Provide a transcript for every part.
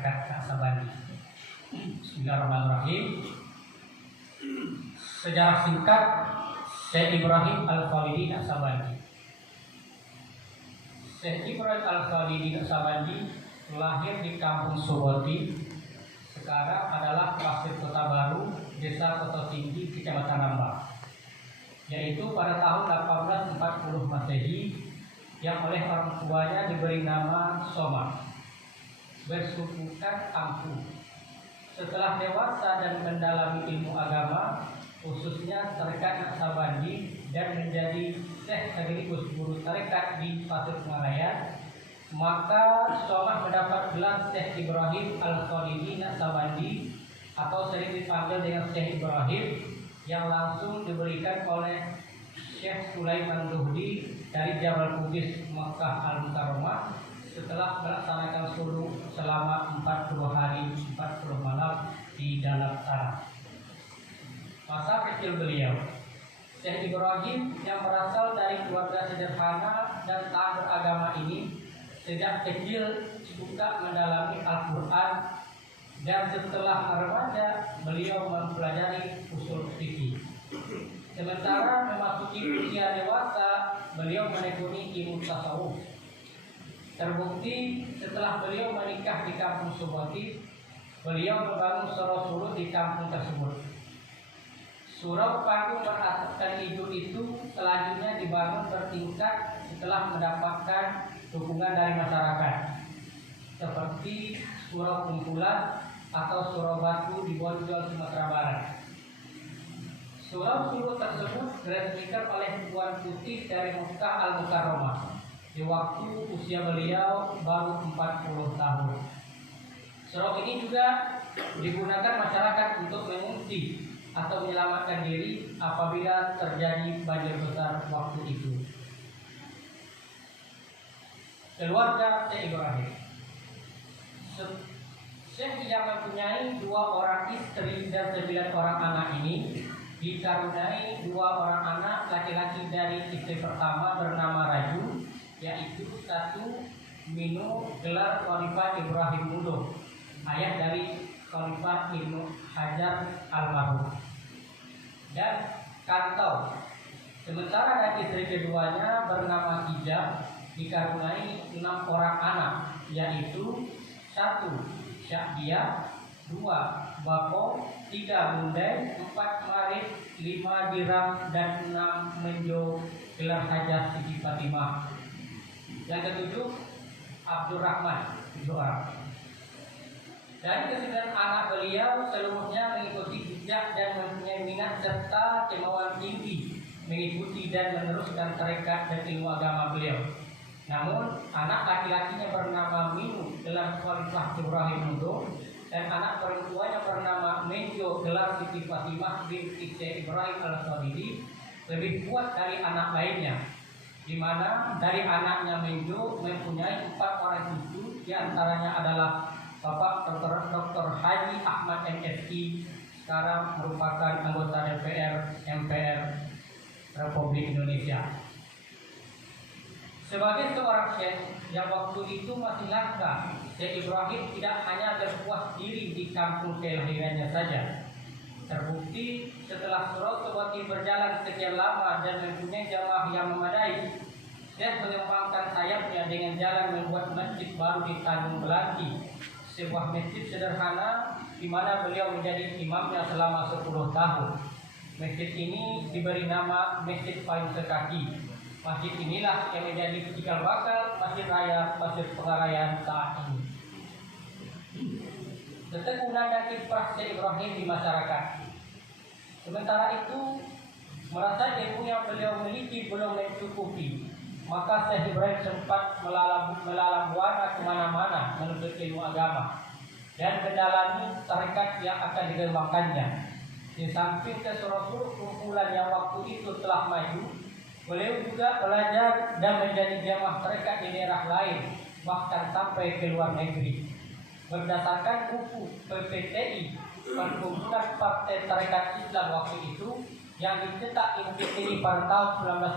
tarekat Naksabandi. Bismillahirrahmanirrahim. Sejarah singkat Syekh Ibrahim Al-Khalidi Naksabandi. Syekh Ibrahim Al-Khalidi Naksabandi lahir di Kampung Soboti, sekarang adalah Pasir Kota Baru, Desa Kota Tinggi, Kecamatan Rambah, yaitu pada tahun 1840 Masehi, yang oleh orang tuanya diberi nama Somad, bersukukan Ampu. Setelah dewasa dan mendalami ilmu agama, khususnya tarekat Naksabandi, dan menjadi syekh sekaligus guru tarekat di Pasir Pengarayan, maka Somad mendapat gelar Syekh Ibrahim Al-Khalidi Naksabandi, atau sering dipanggil dengan Syekh Ibrahim, yang langsung diberikan oleh Syekh Sulaiman Duhdi dari Jabal Qubis, Makkah Al-Mukarramah, setelah melaksanakan suluk selama 40 hari 40 malam di dalam tanah. Masa kecil beliau, Syekh Ibrahim yang berasal dari keluarga sederhana dan taat beragama ini, sejak kecil suka mendalami Al-Quran, dan setelah remaja beliau mempelajari usul fikih. Sementara memasuki usia dewasa, beliau menekuni ilmu tasawuf. Terbukti setelah beliau menikah di Kampung Soboti, beliau membangun surau di kampung tersebut. Surau panggung beratapkan hidup itu selanjutnya dibangun bertingkat setelah mendapatkan dukungan dari masyarakat, seperti surau kumpulan atau surau batu di Bonjol, Sumatera Barat. Surau tersebut diresmikan oleh Tuan Putih dari Makkah Al-Mukarramah di waktu usia beliau baru 40 tahun. Surau ini juga digunakan masyarakat untuk mengungsi atau menyelamatkan diri apabila terjadi banjir besar waktu itu. Keluarga Syekh Ibrahim. Syekh yang mempunyai 2 orang istri dan 9 orang anak ini dikaruniai 2 orang anak laki-laki dari istri pertama bernama Raju, yaitu 1 Minu, gelar Khalifah Ibrahim Mudo, ayah dari Khalifah Ibnu Hajar almarhum, dan Kantau. Sementara dari istri keduanya bernama Hijab dikaruniai 6 orang anak, yaitu 1 Syakdiah, 2 Bako, 3 Bundai, 4 Marif, 5 Diram, dan 6 Menjo, gelar Hajah Siti Fatimah. Yang ketujuh Abdurrahman, 7 orang. Dari ke-9 anak beliau seluruhnya mengikuti jejak dan mempunyai minat serta kemauan tinggi mengikuti dan meneruskan tarekat dan ilmu agama beliau. Namun anak laki-lakinya bernama Minu, gelar Khalifah Ibrahim Mudo, dan anak perempuannya bernama Menjo, gelar Siti Fatimah binti Syekh Ibrahim Al-Khalidi, lebih kuat dari anak lainnya, di mana dari anaknya Menjo mempunyai 4 orang cucu, diantaranya adalah Bapak Dr. Haji Ahmad MSI, sekarang merupakan anggota DPR MPR Republik Indonesia. Sebagai seorang syekh yang waktu itu masih langka, Syekh Ibrahim tidak hanya berpuas diri di kampung kelahirannya saja. Terbukti setelah surau Soboti berjalan sekian lama dan mempunyai jamaah yang memadai, Syekh mengembangkan sayapnya dengan jalan membuat masjid baru di Tanjung Belangki, sebuah masjid sederhana di mana beliau menjadi imamnya selama 10 tahun. Masjid ini diberi nama Masjid Payung Sekaki. Masjid inilah yang menjadi cikal bakal Masjid Raya Pasir Pengarayan saat ini. Ketekunan dan kiprah Syekh Ibrahim di masyarakat. Sementara itu, merasa ilmu yang beliau miliki belum mencukupi, maka Syekh Ibrahim sempat melalang buana kemana-mana menuntut ilmu agama dan mendalami tarekat yang akan dikembangkannya. Di samping keseluruhan kumpulan yang waktu itu telah maju, beliau juga belajar dan menjadi jamaah tarekat di daerah lain, bahkan sampai ke luar negeri. Berdasarkan buku PPTI, Perkumpulan Partai Tarekat Islam waktu itu, yang dicetak di Bukit Tinggi pada tahun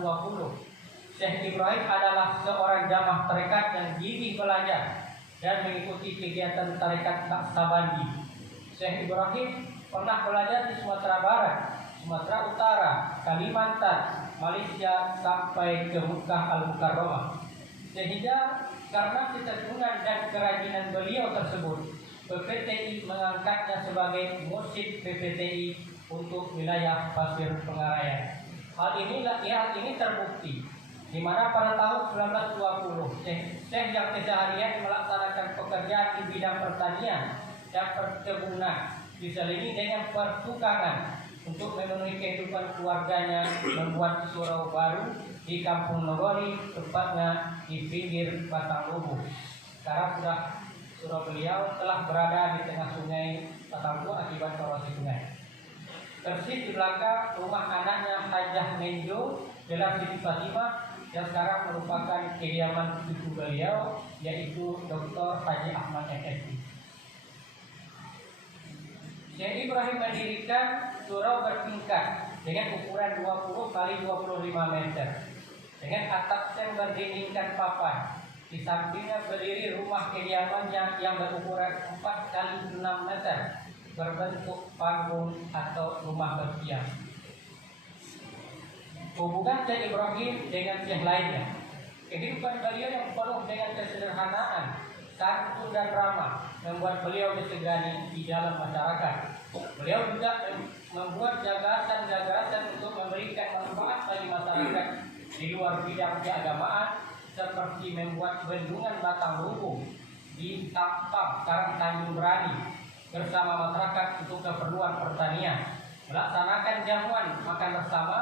1920, Syekh Ibrahim adalah seorang jamaah tarekat yang gigih belajar dan mengikuti kegiatan tarekat Naqsabandi. Syekh Ibrahim pernah belajar di Sumatera Barat, Sumatera Utara, Kalimantan, Malaysia sampai ke Mekah Al-Mukarramah. Sehingga karena ketekunan dan kerajinan beliau tersebut, PPTI mengangkatnya sebagai mursyid PPTI untuk wilayah Pasir Pengarayan. Hal ini terbukti di mana pada tahun 1920 Syekh yang keseharian melaksanakan pekerjaan di bidang pertanian dan perkebunan diselingi dengan pertukangan untuk memenuhi kehidupan keluarganya, membuat surau baru di Kampung Nogori, tepatnya di pinggir Batang Lubu. Sekarang surau beliau telah berada di tengah sungai Batang Lubu akibat korosif sungai. Persis di belakang rumah anaknya Hajah Menjo Bela Siti Fatimah yang sekarang merupakan kediaman cucu beliau, yaitu Dr. Haji Ahmad MSI. Syekh Ibrahim mendirikan surau bertingkat dengan ukuran 20 kali 25 meter dengan atap seng berdindingkan papan. Di sampingnya berdiri rumah kediamannya yang berukuran 4 kali 6 meter berbentuk panggung atau rumah berdiam. Hubungan Syekh Ibrahim dengan Syekh lainnya, kehidupan beliau yang penuh dengan kesederhanaan, santun dan ramah membuat beliau disegani di dalam masyarakat. Beliau juga membuat gagasan-gagasan untuk memberikan manfaat bagi masyarakat di luar bidang keagamaan, seperti membuat bendungan Batang Lubu di Tampang, Karang Tanjung Berani bersama masyarakat untuk keperluan pertanian, melaksanakan jamuan makan bersama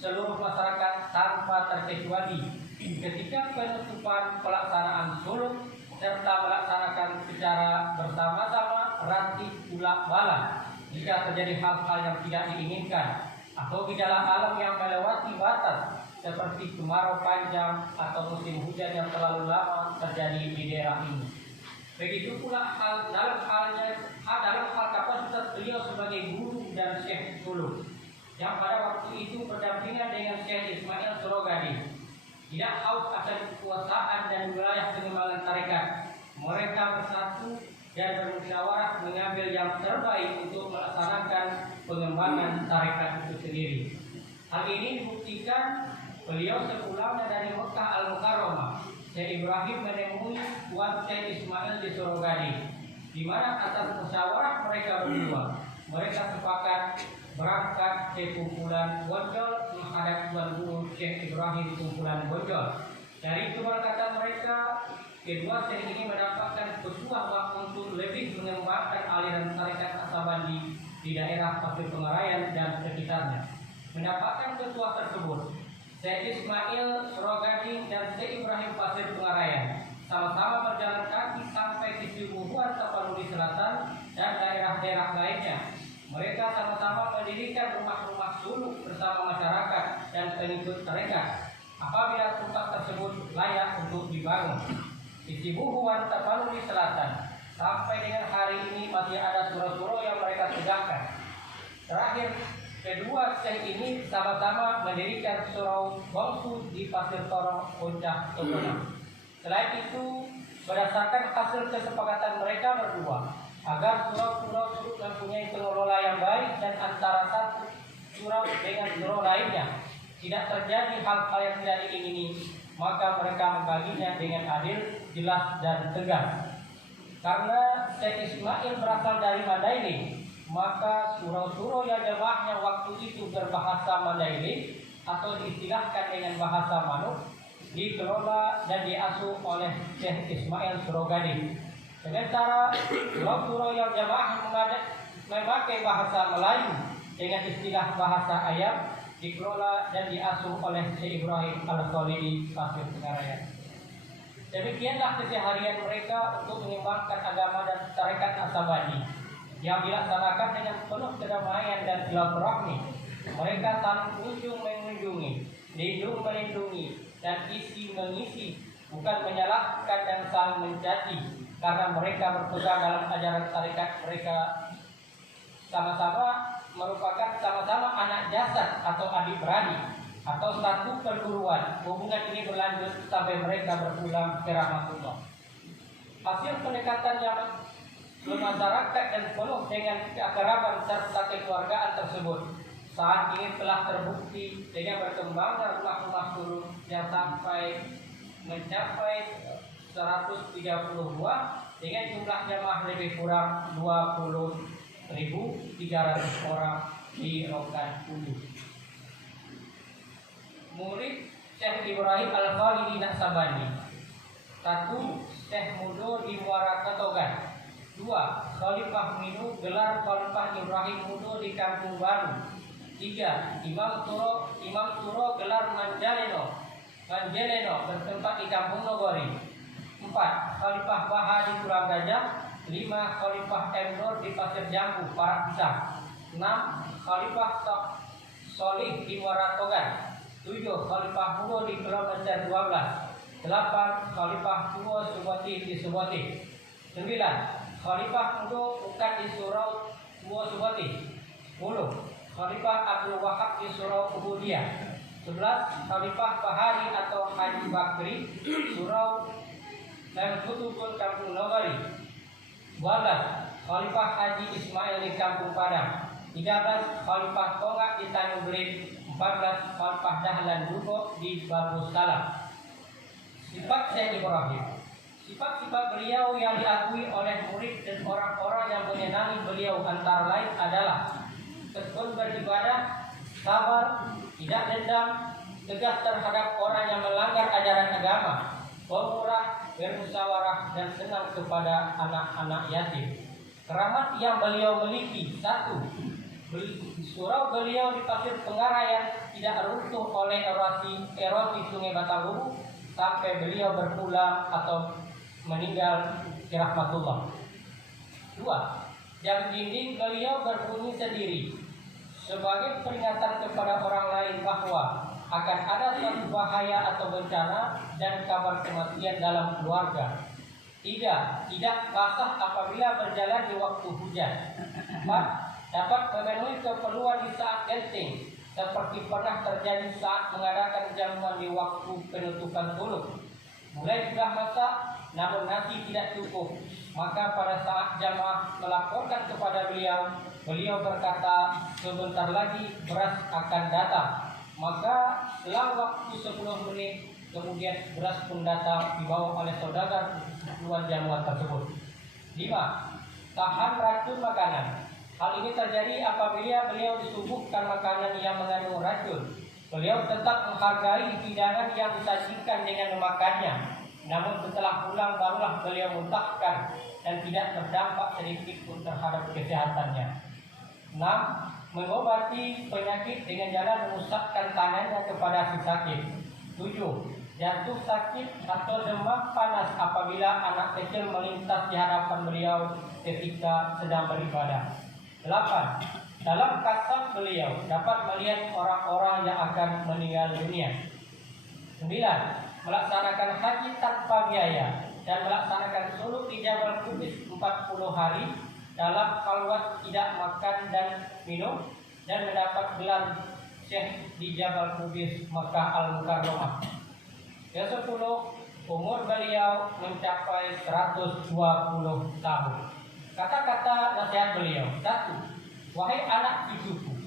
seluruh masyarakat tanpa terkecuali ketika penutupan pelaksanaan suluk, serta melaksanakan secara bersama-sama ratib ulak bala jika terjadi hal-hal yang tidak diinginkan atau gejala alam yang melewati batas seperti kemarau panjang atau musim hujan yang terlalu lama terjadi di daerah ini. Begitu pula dalam hal kapasitas beliau sebagai guru dan syekh suluk yang pada waktu itu berdampingan dengan Syekh Ismail Surogadi. Tidak haus akan kekuasaan dan wilayah pengembangan tarekat, mereka bersatu dan bermusyawarah mengambil yang terbaik untuk melaksanakan pengembangan tarekat itu sendiri. Hal ini dibuktikan beliau sepulangnya dari Mekah Al-Mukarramah, Syekh Ibrahim menemui Tuan Syekh Ismail di Surogadi, di mana atas musyawarah mereka berdua, mereka sepakat berangkat ke kumpulan Bonjol menghadap Tuan Guru Syekh Ibrahim di kumpulan Bonjol. Dari kedua kata mereka, kedua Syekh ini mendapatkan pesuah untuk lebih mengembangkan aliran tarekat Naqsabandi di daerah Pasir Pengarayan dan sekitarnya. Mendapatkan pesuah tersebut, Syekh Ismail Surogadi dan Syekh Ibrahim Pasir Pengarayan sama-sama berjalan kaki sampai ke Cibuhuan Tapanuli Selatan dan daerah-daerah lainnya. Mereka sama-sama mendirikan rumah-rumah suluk bersama masyarakat dan pengikut tarekat apabila tempat tersebut layak untuk dibangun. Di Cibuhuan Tapanuli Selatan sampai dengan hari ini masih ada surau-surau yang mereka tegakkan. Terakhir, kedua Syekh ini sama-sama mendirikan surau bongsu di Pasir Torong, Puncak Tokonang. Selain itu, berdasarkan hasil kesepakatan mereka berdua, agar surau-surau mempunyai pengelola yang baik dan antara satu surau dengan surau lainnya tidak terjadi hal-hal yang tidak diingini, maka mereka membaginya dengan adil, jelas dan tegas. Karena Syekh Ismail berasal dari Mandailing, maka surau-surau yang jemaahnya waktu itu berbahasa Mandailing atau diistilahkan dengan bahasa Manuk dikelola dan diasuh oleh Syekh Ismail Surogadi. Sementara surau-surau yang jemaah memakai bahasa Melayu dengan istilah bahasa ayam dikelola dan diasuh oleh Syekh Ibrahim Al-Khalidi Pasir Pengarayan. Demikianlah keseharian mereka untuk mengembangkan agama dan tarekat Naqsabandi yang dilaksanakan dengan penuh kedamaian dan silaturahmi. Mereka saling kunjung mengunjungi, lindung melindungi, dan isi mengisi, bukan menyalahkan dan saling mencaci, karena mereka berpegang dalam ajaran tarekat mereka sama-sama merupakan sama-sama anak jasad atau adik beradik atau satu perguruan. Hubungan ini berlanjut sampai mereka berpulang ke rahmatullah. Hasil pendekatan yang bermasyarakat dan penuh dengan keakraban serta kekeluargaan tersebut saat ini telah terbukti dengan berkembangnya rumah-rumah turun yang sampai mencapai 130 buah dengan jumlah jamaah lebih kurang 20.300 orang di Rokan Kudus. Murid Syekh Ibrahim Al-Khalidi Naksabandi. 1. Syekh Mudo di Muara Ketogan. 2. Khalifah Minu gelar Khalifah Ibrahim Mudo di Kampung Baru. 3. Imam Turo gelar Manjaleno bertempat di Kampung Nogori. 4. Khalifah Baha di Tulang Gajah. 5. Khalifah Emnur di Pasir Jambu, Parak Pisang. 6. Khalifah Solih di Muara Togan. 7. Khalifah Mudo di Kilometer 12. 8. Khalifah Tua Subati di Subati. 9. Khalifah Mudo bukan di Surau Tua Subati. 10. Khalifah Abdul Wahab di Surau Ubudiyah. 11. Khalifah Bahari atau Haji Bakri Surau dan Kutubul Kampung Nogari. 12. Khalifah Haji Ismail di Kampung Padang. 13. Khalifah Tonggak di Tanjung Berit. 14. Khalifah Dahlan Dugo di Babu Salam. Sifat Syekh Ibrahim. Sifat-sifat beliau yang diakui oleh murid dan orang-orang yang menyenangi beliau antara lain adalah tekun beribadah, sabar, tidak dendam, tegas terhadap orang yang melanggar ajaran agama, pemurah, bermusyawarah, dan senang kepada anak-anak yatim. Keramat yang beliau miliki. 1. Surau beliau di Pasir Pengarayan tidak runtuh oleh erosi Sungai Batanghulu sampai beliau berpulang atau meninggal di rahmatullah. 2. Jam dinding beliau berbunyi sendiri sebagai peringatan kepada orang lain bahwa akan ada suatu bahaya atau bencana dan kabar kematian dalam keluarga. 3. Tidak basah apabila berjalan di waktu hujan. 4. Dapat memenuhi keperluan di saat genting, seperti pernah terjadi saat mengadakan jamuan di waktu penutupan suluk. Mulai sudah masak, namun nasi tidak cukup. Maka pada saat jamaah melaporkan kepada beliau berkata, sebentar lagi beras akan datang. Maka selang waktu 10 menit kemudian beras pun datang dibawa oleh saudagar keperluan jamuan tersebut. 5. Tahan racun makanan. Hal ini terjadi apabila beliau disuguhkan makanan yang mengandung racun. Beliau tetap menghargai hidangan yang disajikan dengan memakannya. Namun setelah pulang barulah beliau muntahkan dan tidak terdampak sedikit pun terhadap kesehatannya. 6. Mengobati penyakit dengan jalan mengusapkan tangannya kepada si sakit. 7. Jatuh sakit atau demam panas apabila anak kecil melintas di hadapan beliau ketika sedang beribadah. 8. Dalam kasab beliau dapat melihat orang-orang yang akan meninggal dunia. 9. Melaksanakan haji tanpa biaya dan melaksanakan suluk di Jabal Qubis 40 hari dalam khalwat tidak makan dan minum dan mendapat gelar Syekh di Jabal Qubis Makkah Al-Mukarramah. Yang 10. Umur beliau mencapai 120 tahun. Kata-kata nasihat beliau. 1. Wahai anak cucuku,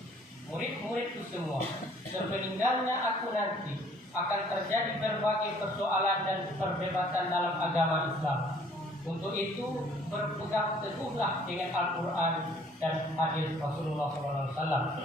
murid-muridku semua, sepeninggalnya aku nanti akan terjadi berbagai persoalan dan perdebatan dalam agama Islam. Untuk itu berpegang teguhlah dengan Al-Quran dan hadis Rasulullah SAW.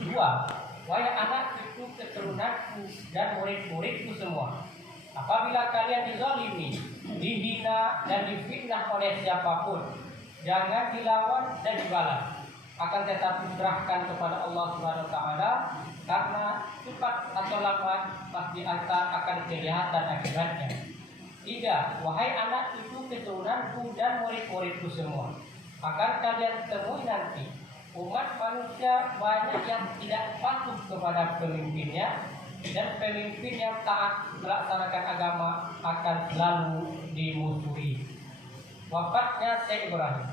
2. Wahai anak cucu keturunanku dan murid-muridku semua, apabila kalian dizalimi, dihina dan difitnah oleh siapapun, jangan dilawan dan dibalas, akan tetapi serahkan kepada Allah Subhanahu wa taala, karena cepat atau lambat pasti akan kelihatan akibatnya. 3. Wahai anak cucu keturunanku dan murid-muridku semua, akan kalian temui nanti umat manusia banyak yang tidak patuh kepada pemimpinnya, dan pemimpin yang taat melaksanakan agama akan selalu dimusuhi. Wafatnya Syekh Ibrahim.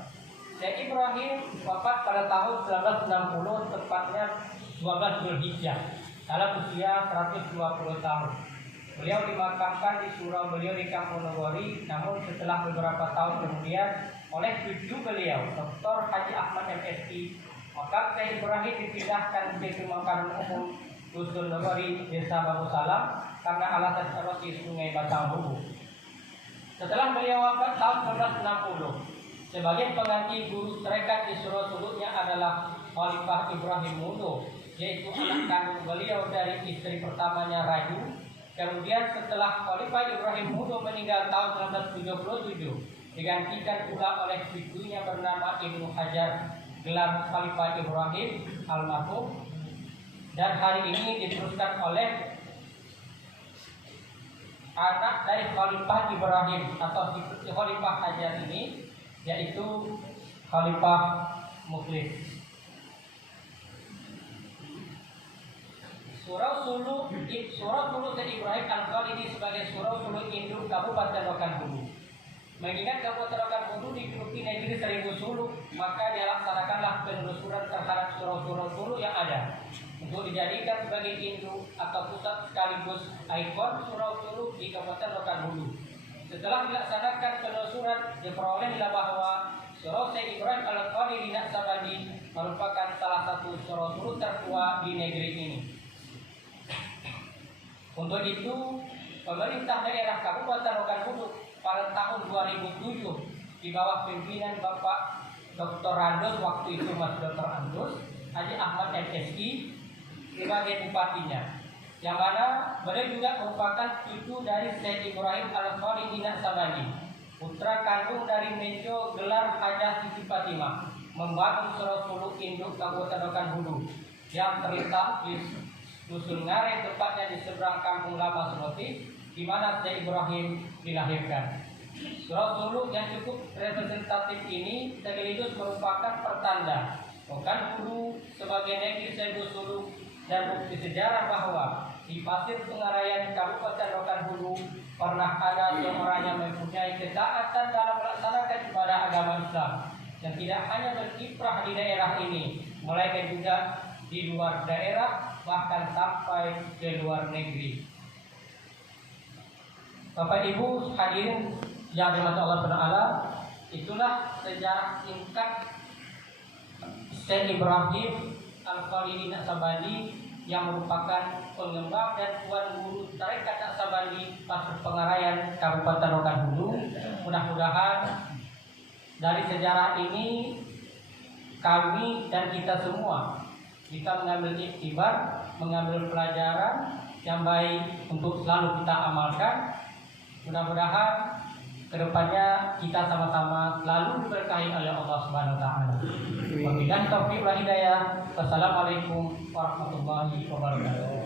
Syekh Ibrahim wafat pada tahun 1960, tepatnya 12 Zulhijjah, dalam usia 120 tahun. Beliau dimakamkan di surau beliau di Kampung Nogori, namun setelah beberapa tahun kemudian oleh cucu beliau, Dr. Haji Ahmad MSI, maka Syekh Ibrahim dipindahkan ke pemakaman umum Dusun Nogori, Desa Babu Salam karena alasan erosi Sungai Batang Hubu. Setelah beliau wafat tahun 1960, sebagai pengganti guru tarekat di surau suluknya adalah Khalifah Ibrahim Mudo, yaitu anak kandung beliau dari istri pertamanya Raju. Kemudian setelah Khalifah Ibrahim Mudo meninggal tahun 1977, digantikan pula oleh cucunya bernama Ibnu Hajar, gelar Khalifah Ibrahim almarhum, dan hari ini diteruskan oleh anak dari Khalifah Ibrahim atau Khalifah Hajar ini, yaitu Khalifah Mukhlis. Surau Sulu Syekh Ibrahim Al-Khalidi sebagai surau Sulu induk Kabupaten Rokan Hulu. Mengingat Kabupaten Rokan Hulu dijuluki negeri 1000 suluk, maka dilaksanakanlah penelusuran terhadap surau-surau Sulu yang ada untuk dijadikan sebagai induk atau pusat sekaligus ikon surau Sulu di Kabupaten Rokan Hulu. Setelah dilaksanakan penelusuran, diperolehlah bahwa surau Syekh Ibrahim Al-Khalidi Naksabandi merupakan salah satu surau Sulu tertua di negeri ini. Untuk itu, pemerintah daerah Kabupaten Rokan Hulu pada tahun 2007 di bawah pimpinan Bapak Dr. Andos, waktu itu Mas Dr. Andos Haji Ahmad MSI sebagai bupatinya, yang mana beliau juga merupakan cucu dari Syekh Ibrahim Al-Khalidi Naksabandi, putra kandung dari Menjo gelar Hajah Siti Fatimah, membangun surau Sulu induk Kabupaten Rokan Hulu yang terletak di Dusun Ngare, tepatnya di seberang Kampung Lama Seloti, di mana Syekh Ibrahim dilahirkan. Surau Sulu yang cukup representatif ini sekaligus merupakan pertanda Rokan Hulu sebagai negeri 1000 suluk dan bukti sejarah bahwa di Pasir Pengarayan Kabupaten Rokan Hulu pernah ada seorang yang mempunyai ketaatan dalam melaksanakan ibadah agama Islam yang tidak hanya berkiprah di daerah ini, melainkan juga di luar daerah, bahkan sampai ke luar negeri. Bapak Ibu hadirin yang dirahmati Allah Taala, itulah sejarah singkat Syekh Ibrahim Al-Khalidi Naksabandi yang merupakan pengembang dan tuan guru tarekat Naksabandi Pasir Pengarayan Kabupaten Rokan Hulu. Mudah-mudahan dari sejarah ini kami dan kita semua kita mengambil iktibar, mengambil pelajaran yang baik untuk selalu kita amalkan. Mudah-mudahan kedepannya kita sama-sama selalu diberkahi oleh Allah Subhanahu Wa Taala. Wabillahi taufiq wal hidayah. Wassalamualaikum warahmatullahi wabarakatuh.